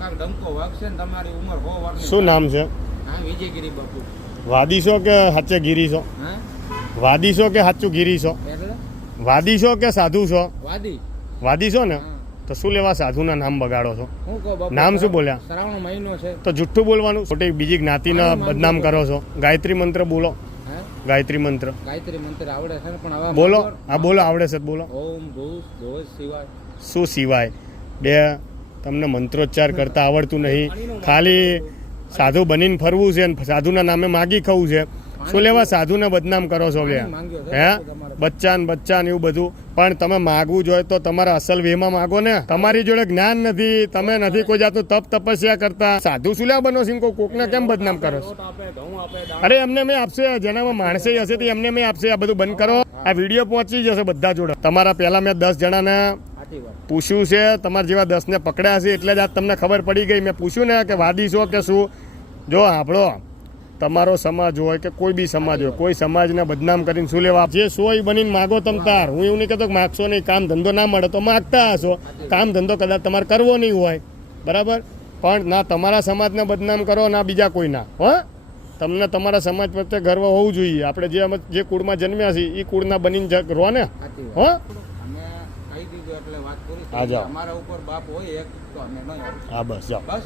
કાંક ડંકો વાગશે ને તમારી ઉંમર 100 વર્ષની. શું નામ છે? હા, વિજયગીરી બાપુ. વાદી છો કે સાચે ગીરી છો? હા, વાદી છો કે સાચું ગીરી છો? એટલે વાદી છો કે સાધુ છો? વાદી. વાદી છો ને? હા. તો શું લેવા સાધુના નામ બગાડો છો? હું કહું બાપુ, નામ શું બોલ્યા? શ્રાવણ મહિનો છે. તો જુઠ્ઠું બોલવાનું, ખોટી બીજી જ્ઞાતિને બદનામ કરો છો. ગાયત્રી મંત્ર બોલો. હા, ગાયત્રી મંત્ર ગાયત્રી મંત્ર આવડે છે ને, પણ હવે બોલો. આ બોલો, આવડે છે તો બોલો. ઓમ ભૂસ ભોજ શિવાય. શું સિવાય? બે તમને મંત્રોચ્ચાર કરતા આવડતું નહીં, ખાલી સાધુ બનીને ફરવું છે ને સાધુના નામે માગી ખાવું છે. શું લેવા સાધુને બદનામ કરો છો બે? હે, બચ્ચાન એવું બધું. પણ તમે માગવું જોઈએ તો તમારા અસલ વેમાં માગો ને. તમારી જોડે જ્ઞાન નથી, તમે નથી કોઈ જાતનું તપ તપસ્યા કરતા. સાધુ શું લેવા બનો છો? કોકને કેમ બદનામ કરો છો? અરે એમને મેં આપશે, જેનામાં માણસે હશે તે એમને મેં આપશે. આ બધું બંધ કરો. આ વિડીયો પહોંચી જશે બધા જોડે. તમારા પહેલા મેં 10 જણાને પૂછ્યું છે, તમારા જેવા 10 ને પકડ્યા છે, એટલે જ આજ તમને ખબર પડી ગઈ. મેં પૂછ્યું ને કે વાદી છો કે શું. જો આપણો તમારો સમાજ હોય કે કોઈ બી સમાજ હોય, કોઈ સમાજને બદનામ કરીને શું લેવા? જે સોય બનીને માગો તમ તાર. હું એવું નહીં કહેતો કે માગશો નહીં, કામ ધંધો ના મળે તો માગતા હશો. કામ ધંધો કદાચ તમારે કરવો નહીં હોય, બરાબર, પણ ના તમારા સમાજને બદનામ કરો ના બીજા કોઈના. હો, તમને તમારા સમાજ પ્રત્યે ગર્વ હોવું જોઈએ. આપણે જે કુળમાં જન્મ્યા છીએ એ કુળના બનીને રહો ને. હો, અમે કહી દીધું એટલે વાત પૂરી. હા, જાઓ. અમારા ઉપર બાપ હોય એક તો અમે નહીં. હા, બસ જાઓ. બસ.